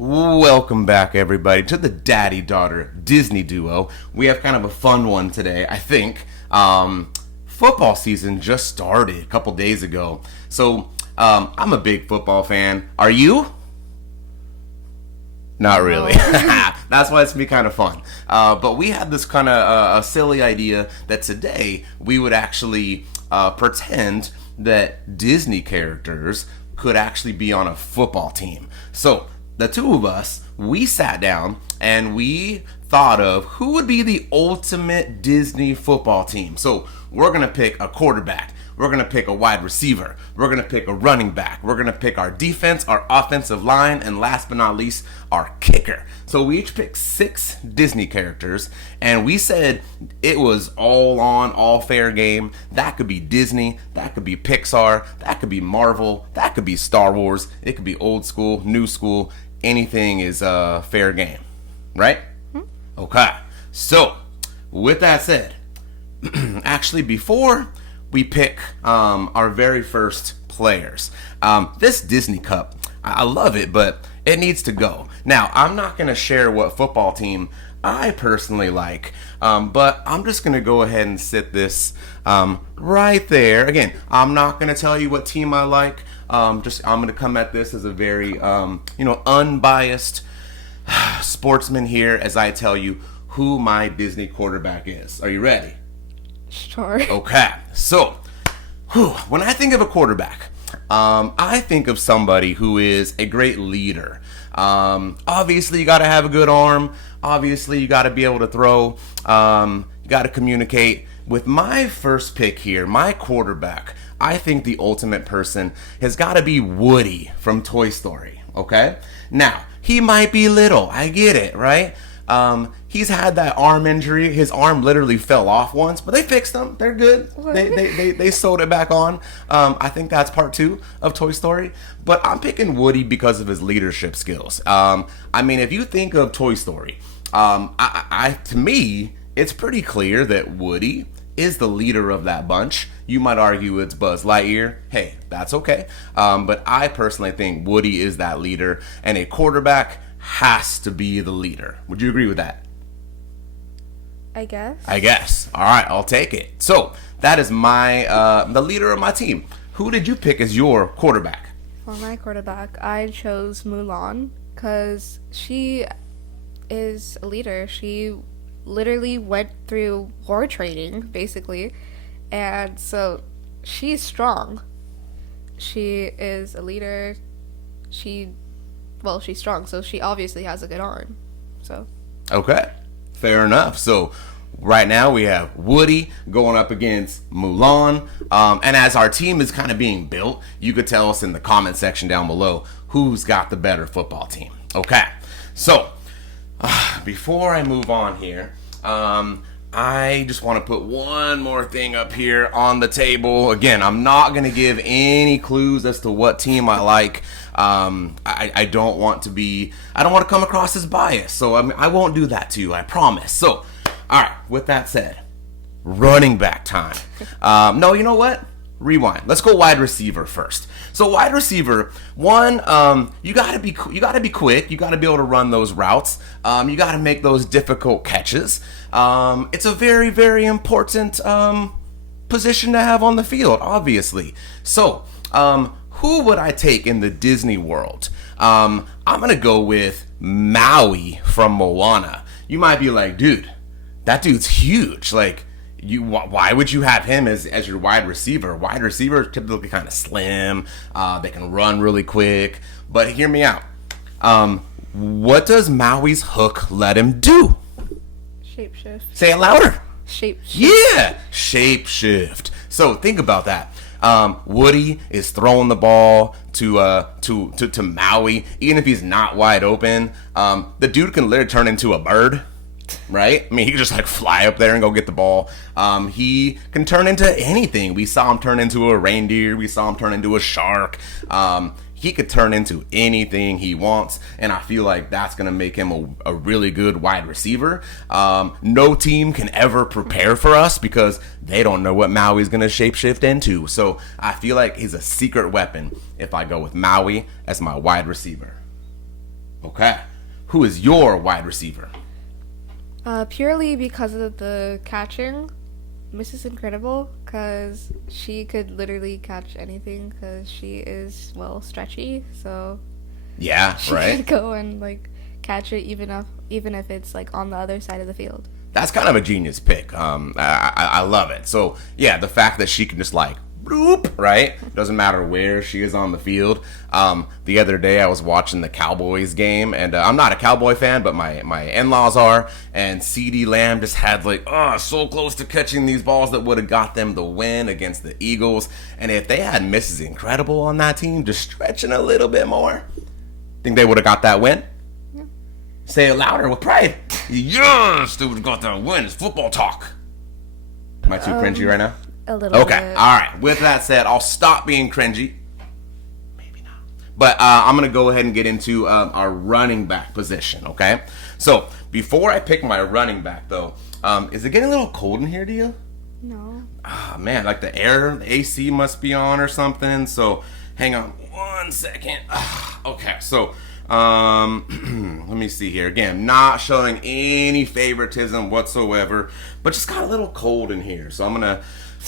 Welcome back, everybody, to the daddy-daughter Disney duo. We have kind of a fun one today, I think. Football season just started a couple days ago. So, I'm a big football fan. Are you? Not really. That's why it's gonna be kind of fun. But we had this kind of a silly idea that today we would actually pretend that Disney characters could actually be on a football team. So the two of us, we sat down and we thought of who would be the ultimate Disney football team. So we're gonna pick a quarterback. We're going to pick a wide receiver. We're going to pick a running back. We're going to pick our defense, our offensive line, and last but not least, our kicker. So we each picked 6 Disney characters, and we said it was all fair game. That could be Disney. That could be Pixar. That could be Marvel. That could be Star Wars. It could be old school, new school. Anything is fair game. Right? Okay. So, with that said, actually before we pick our very first players. This Disney Cup, I love it, but it needs to go. Now, I'm not going to share what football team I personally like, but I'm just going to go ahead and sit this right there. Again, I'm not going to tell you what team I like. I'm going to come at this as a very, unbiased sportsman here as I tell you who my Disney quarterback is. Are you ready? Sure. Okay, so when I think of a quarterback, I think of somebody who is a great leader. Obviously, you got to have a good arm. Obviously, you got to be able to throw. You got to communicate. With my first pick here, my quarterback, I think the ultimate person has got to be Woody from Toy Story. Okay, now he might be little. I get it, right? He's had that arm injury. His arm literally fell off once, but they fixed him. They're good. They sewed it back on. I think that's part 2 of Toy Story. But I'm picking Woody because of his leadership skills. If you think of Toy Story, to me, it's pretty clear that Woody is the leader of that bunch. You might argue it's Buzz Lightyear. Hey, that's okay. But I personally think Woody is that leader, and a quarterback has to be the leader. Would you agree with that? I guess. All right, I'll take it. So that is my the leader of my team. Who did you pick as your quarterback? For my quarterback, I chose Mulan because she is a leader. She literally went through war training, basically, and so she's strong. She is a leader. She's strong, so she obviously has a good arm. So. Okay, fair enough. So right now we have Woody going up against Mulan. And as our team is kind of being built, you could tell us in the comment section down below who's got the better football team. Okay, so before I move on here, I just want to put one more thing up here on the table. Again, I'm not going to give any clues as to what team I like. I don't want to come across as biased. So I won't do that to you, I promise. So, all right, with that said, running back time. No, you know what? Rewind. Let's go wide receiver first. So wide receiver, one, you gotta be quick. You gotta be able to run those routes. You gotta make those difficult catches. It's a very, very important position to have on the field, obviously. So, who would I take in the Disney world? I'm gonna go with Maui from Moana. You might be like, dude, that dude's huge. Like, why would you have him as your wide receiver? Wide receivers typically kind of slim. They can run really quick. But hear me out. What does Maui's hook let him do? Shapeshift. Say it louder. Shapeshift. Yeah, shapeshift. So think about that. Woody is throwing the ball to Maui, even if he's not wide open. The dude can literally turn into a bird. Right? I mean, he can just like fly up there and go get the ball. He can turn into anything. We saw him turn into a reindeer. We saw him turn into a shark. He could turn into anything he wants, and I feel like that's going to make him a really good wide receiver. No team can ever prepare for us because they don't know what Maui's going to shapeshift into. So I feel like he's a secret weapon if I go with Maui as my wide receiver. Okay. Who is your wide receiver? Purely because of the catching, Mrs. Incredible, because she could literally catch anything because she is, well, stretchy, so Yeah, she right? could go and, like, catch it even if it's, like, on the other side of the field. That's kind of a genius pick. I love it. So, yeah, the fact that she can just, like, bloop, right? Doesn't matter where she is on the field. The other day I was watching the Cowboys game, and I'm not a Cowboy fan, but my in-laws are, and CeeDee Lamb just had like, so close to catching these balls that would have got them the win against the Eagles. And if they had Mrs. Incredible on that team, just stretching a little bit more, think they would have got that win? Yeah. Say it louder with pride. Yes, they would have got that win. It's football talk. Am I too cringy right now? A little Okay, bit. all right. With that said, I'll stop being cringy. Maybe not. But I'm going to go ahead and get into our running back position, okay? So, before I pick my running back, though, is it getting a little cold in here to you? No. Oh, man, like the AC must be on or something. So, hang on 1 second. Okay, so, let me see here. Again, not showing any favoritism whatsoever, but just got a little cold in here. So, I'm going to...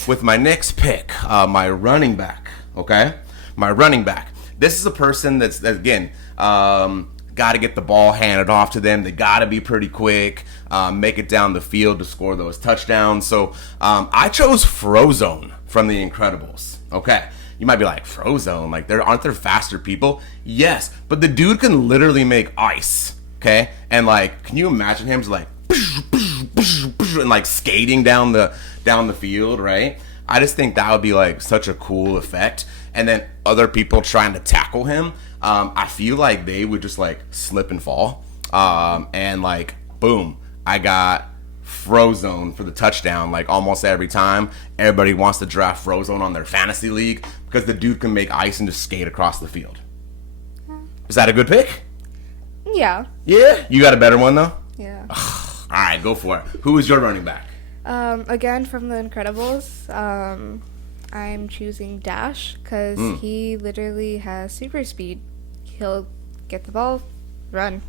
With my next pick, my running back, okay? My running back. This is a person that's again, got to get the ball handed off to them. They got to be pretty quick, make it down the field to score those touchdowns. So I chose Frozone from The Incredibles, okay? You might be like, Frozone? Like, aren't there faster people? Yes, but the dude can literally make ice, okay? And, like, can you imagine him just, like, and, like, skating down the field, right? I just think that would be like such a cool effect. And then other people trying to tackle him, I feel like they would just like slip and fall. And like, boom, I got Frozone for the touchdown like almost every time. Everybody wants to draft Frozone on their fantasy league because the dude can make ice and just skate across the field. Is that a good pick? Yeah. Yeah? You got a better one though? Yeah. All right, go for it. Who is your running back? Again, from The Incredibles, I'm choosing Dash because he literally has super speed. He'll get the ball, run.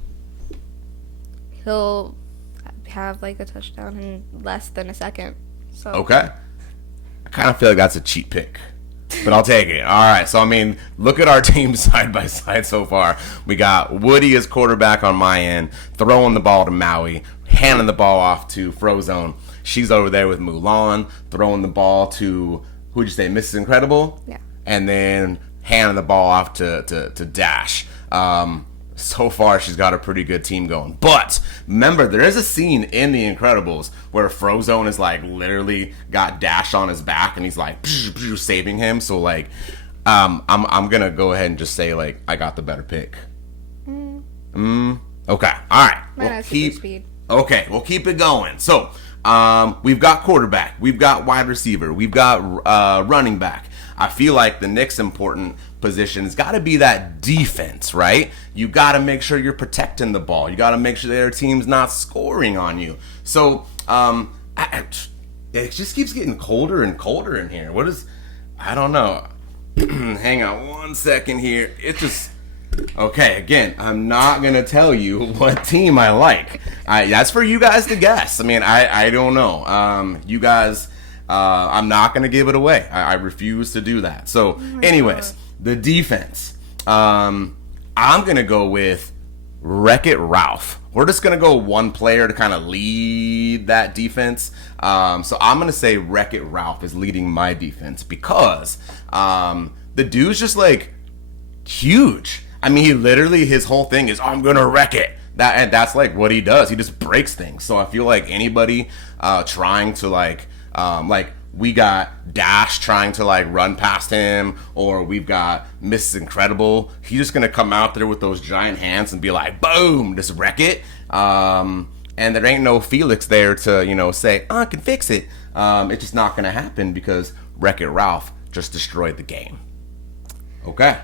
He'll have like a touchdown in less than a second. So Okay. I kind of feel like that's a cheap pick, but I'll take it. All right. So, I mean, look at our team side by side so far. We got Woody as quarterback on my end, throwing the ball to Maui, handing the ball off to Frozone. She's over there with Mulan, throwing the ball to, who'd you say, Mrs. Incredible? Yeah. And then handing the ball off to Dash. So far, she's got a pretty good team going. But remember, there is a scene in The Incredibles where Frozone is like literally got Dash on his back, and he's like saving him. So like, I'm gonna go ahead and just say like I got the better pick. Okay. All right. Mine has super speed. Okay, we'll keep it going. So, we've got quarterback, we've got wide receiver, we've got running back. I feel like the next important position has got to be that defense, right? You got to make sure you're protecting the ball. You got to make sure their team's not scoring on you. So, it just keeps getting colder and colder in here. I don't know. Hang on 1 second here. It just... Okay, again, I'm not going to tell you what team I like. That's for you guys to guess. I mean, I don't know. You guys, I'm not going to give it away. I refuse to do that. So, anyways, the defense. I'm going to go with Wreck-It Ralph. We're just going to go one player to kind of lead that defense. So, I'm going to say Wreck-It Ralph is leading my defense because the dude's just like huge. I mean, he literally, his whole thing is, I'm going to wreck it. And that's like what he does. He just breaks things. So I feel like anybody trying to like we got Dash trying to like run past him, or we've got Mrs. Incredible. He's just going to come out there with those giant hands and be like, boom, just wreck it. And there ain't no Felix there to, say, I can fix it. It's just not going to happen because Wreck-It Ralph just destroyed the game. Okay.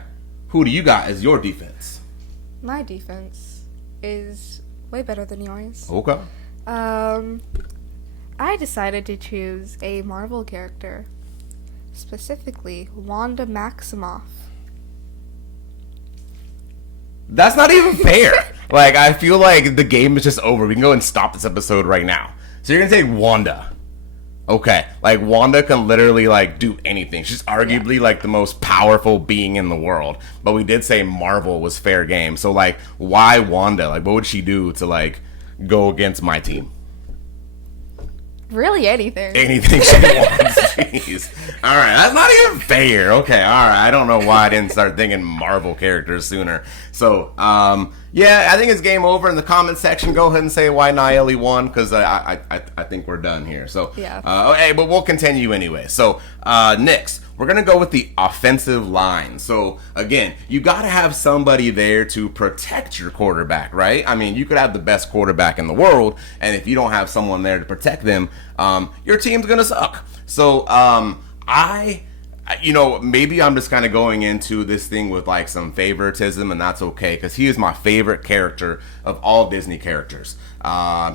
Who do you got as your defense? My defense is way better than yours. Okay. I decided to choose a Marvel character, specifically Wanda Maximoff. That's not even fair. Like, I feel like the game is just over. We can go and stop this episode right now. So you're gonna take Wanda. Okay, like Wanda can literally like do anything. She's arguably like the most powerful being in the world. But we did say Marvel was fair game. So like, why Wanda? Like, what would she do to like go against my team? Really, anything. Anything she wants. Jeez. All right, that's not even fair. Okay, all right. I don't know why I didn't start thinking Marvel characters sooner. So, yeah, I think it's game over in the comment section. Go ahead and say why Naeli won, because I think we're done here. So, yeah. Okay, but we'll continue anyway. So, next, we're going to go with the offensive line. So, again, you got to have somebody there to protect your quarterback, right? I mean, you could have the best quarterback in the world, and if you don't have someone there to protect them, your team's going to suck. So, maybe I'm just kind of going into this thing with like some favoritism, and that's okay, because he is my favorite character of all Disney characters.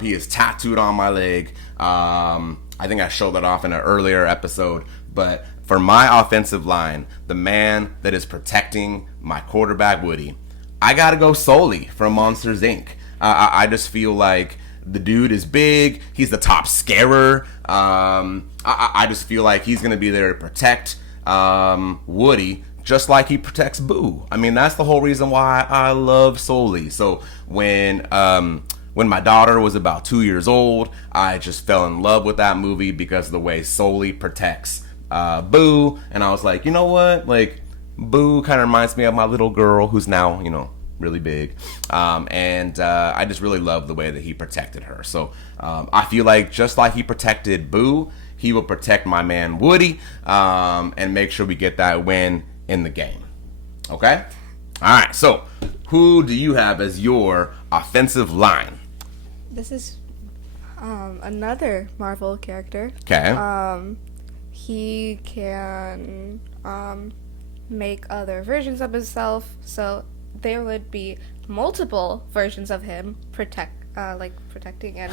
He is tattooed on my leg. I think I showed that off in an earlier episode, but for my offensive line, the man that is protecting my quarterback Woody, I gotta go Sully from Monsters Inc. I just feel like the dude is big. He's the top scarer. I just feel like he's gonna be there to protect Woody, just like he protects Boo. I mean, that's the whole reason why I love Sully. So when my daughter was about 2 years old, I just fell in love with that movie because of the way Sully protects Boo, and I was like, you know what? Like, Boo kind of reminds me of my little girl who's now, really big, and I just really love the way that he protected her. So I feel like just like he protected Boo, he will protect my man Woody, and make sure we get that win in the game. Okay? All right, so who do you have as your offensive line? This is another Marvel character. Okay. He can make other versions of himself, so there would be multiple versions of him protecting and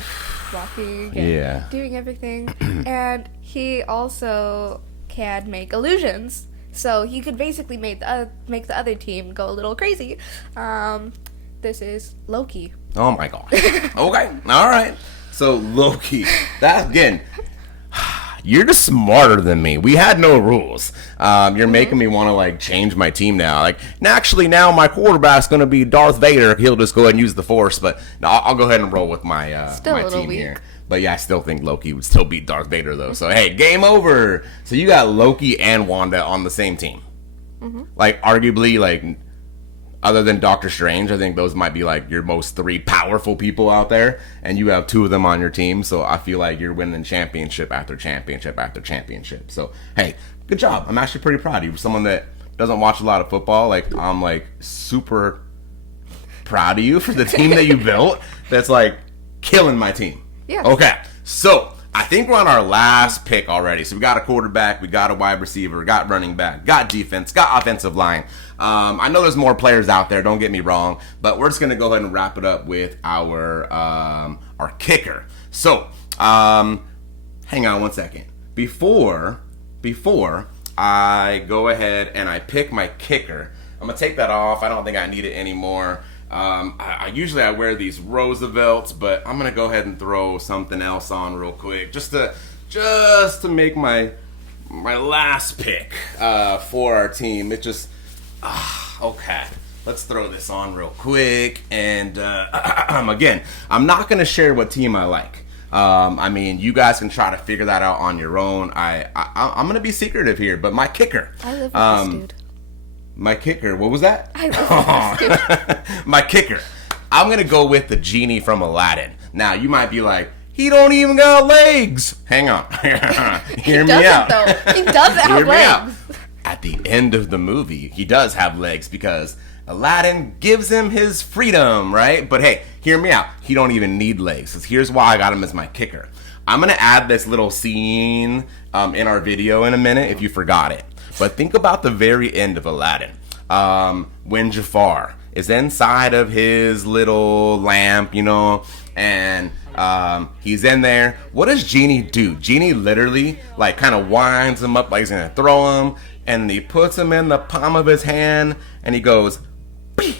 walking and doing everything. And he also can make illusions, so he could basically make the other team go a little crazy. This is Loki. Oh my god. Okay. All right. So Loki. That again. You're just smarter than me. We had no rules. You're making me want to like change my team now. Like, actually, now my quarterback's going to be Darth Vader. He'll just go ahead and use the Force. But no, I'll go ahead and roll with my my team here. But yeah, I still think Loki would still beat Darth Vader though. So hey, game over. So you got Loki and Wanda on the same team. Like, arguably, like, other than Doctor Strange, I think those might be like your most three powerful people out there, and you have two of them on your team, so I feel like you're winning championship after championship after championship. So hey, good job. I'm actually pretty proud of you. For someone that doesn't watch a lot of football, like, I'm like super proud of you for the team that you built that's like killing my team. Yeah. Okay, so I think we're on our last pick already. So we got a quarterback, we got a wide receiver, got running back, got defense, got offensive line. I know there's more players out there, don't get me wrong, but we're just going to go ahead and wrap it up with our kicker. So, hang on one second. Before I go ahead and I pick my kicker, I'm going to take that off. I don't think I need it anymore. I usually wear these Roosevelts, but I'm going to go ahead and throw something else on real quick just to make my last pick for our team. It just... okay, let's throw this on real quick. And again, I'm not going to share what team I like. I mean, you guys can try to figure that out on your own. I'm going to be secretive here, but my kicker. I live with this dude. My kicker, what was that? I live with this dude. My kicker. I'm going to go with the genie from Aladdin. Now, you might be like, he don't even got legs. Hang on. Hear me out. Though. He doesn't have legs. At the end of the movie, he does have legs because Aladdin gives him his freedom, right? But hey, hear me out. He don't even need legs. Because here's why I got him as my kicker. I'm going to add this little scene in our video in a minute if you forgot it. But think about the very end of Aladdin. When Jafar is inside of his little lamp, and he's in there. What does Genie do? Genie literally like kind of winds him up like he's going to throw him. And he puts him in the palm of his hand, and he goes, "Pee."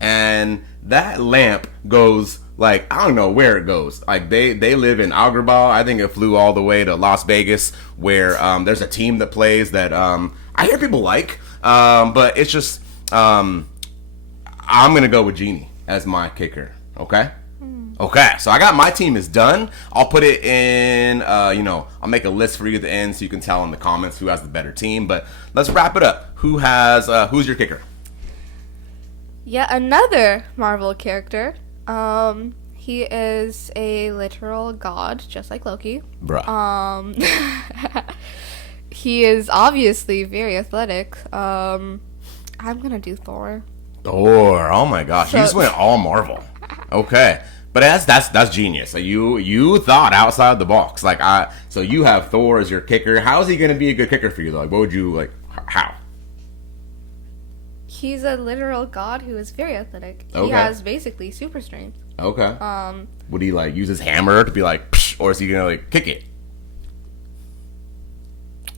and that lamp goes like I don't know where it goes. Like they live in Agrabah. I think it flew all the way to Las Vegas, where there's a team that plays that I hear people like, but it's just I'm gonna go with Genie as my kicker. Okay. Okay, so I got my team is done. I'll put it in, I'll make a list for you at the end so you can tell in the comments who has the better team. But let's wrap it up. Who's your kicker? Yet another Marvel character. He is a literal god, just like Loki. Bruh. He is obviously very athletic. I'm gonna do Thor. Thor, oh my gosh, you just went all Marvel. Okay. But that's genius. So you thought outside the box. So you have Thor as your kicker. How is he going to be a good kicker for you though? Like, what would you like? How? He's a literal god who is very athletic. He Okay. has basically super strength. Okay. Would he like use his hammer to be like, psh, or is he gonna like kick it?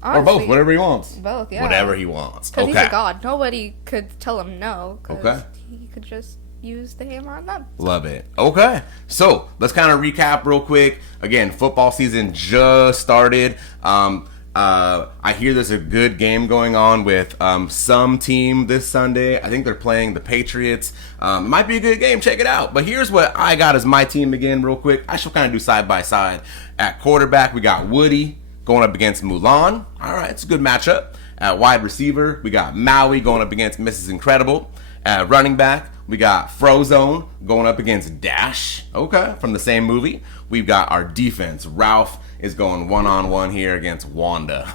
Honestly, Or both, whatever he wants. Both, yeah. Whatever he wants. Because Okay. he's a god. Nobody could tell him no. 'Cause Okay. he could just use the hammer on them. Love it. Okay. So let's kind of recap real quick. Again, football season just started. I hear there's a good game going on with some team this Sunday. I think they're playing the Patriots. Might be a good game. Check it out. But here's what I got as my team again, real quick. I should kind of do side by side. At quarterback, we got Woody going up against Mulan. All right, it's a good matchup. At wide receiver, we got Maui going up against Mrs. Incredible. At running back, we got Frozone going up against Dash. Okay, from the same movie. We've got our defense. Ralph is going one-on-one here against Wanda.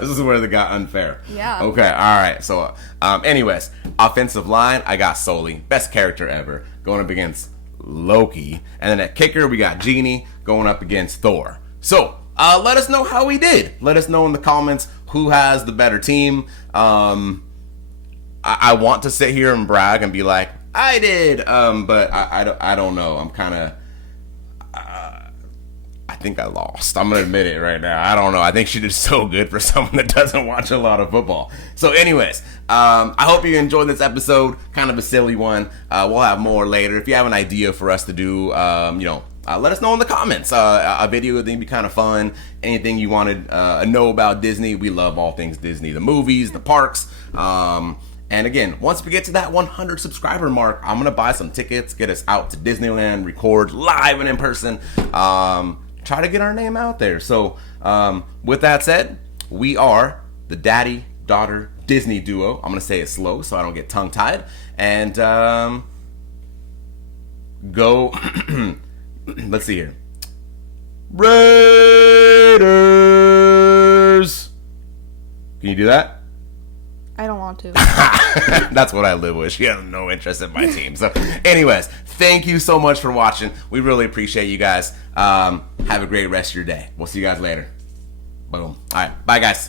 This is where they got unfair. Yeah. Okay, all right. So, anyways, offensive line, I got Soli, best character ever, going up against Loki. And then at kicker, we got Genie going up against Thor. So, let us know how we did. Let us know in the comments who has the better team. I want to sit here and brag and be like, I did, but I don't know. I'm kind of, I think I lost. I'm gonna admit it right now. I don't know. I think she did so good for someone that doesn't watch a lot of football. So, anyways, I hope you enjoyed this episode. Kind of a silly one. We'll have more later. If you have an idea for us to do, let us know in the comments. A video would be kind of fun. Anything you wanted to know about Disney. We love all things Disney. The movies, the parks. And again, once we get to that 100 subscriber mark, I'm going to buy some tickets, get us out to Disneyland, record live and in person, try to get our name out there. So with that said, we are the daddy-daughter Disney duo. I'm going to say it slow so I don't get tongue-tied. And go, let's see here. Raiders! Can you do that? I don't want to. That's what I live with. She has no interest in my team. So, anyways, thank you so much for watching. We really appreciate you guys. Have a great rest of your day. We'll see you guys later. Boom. All right. Bye, guys.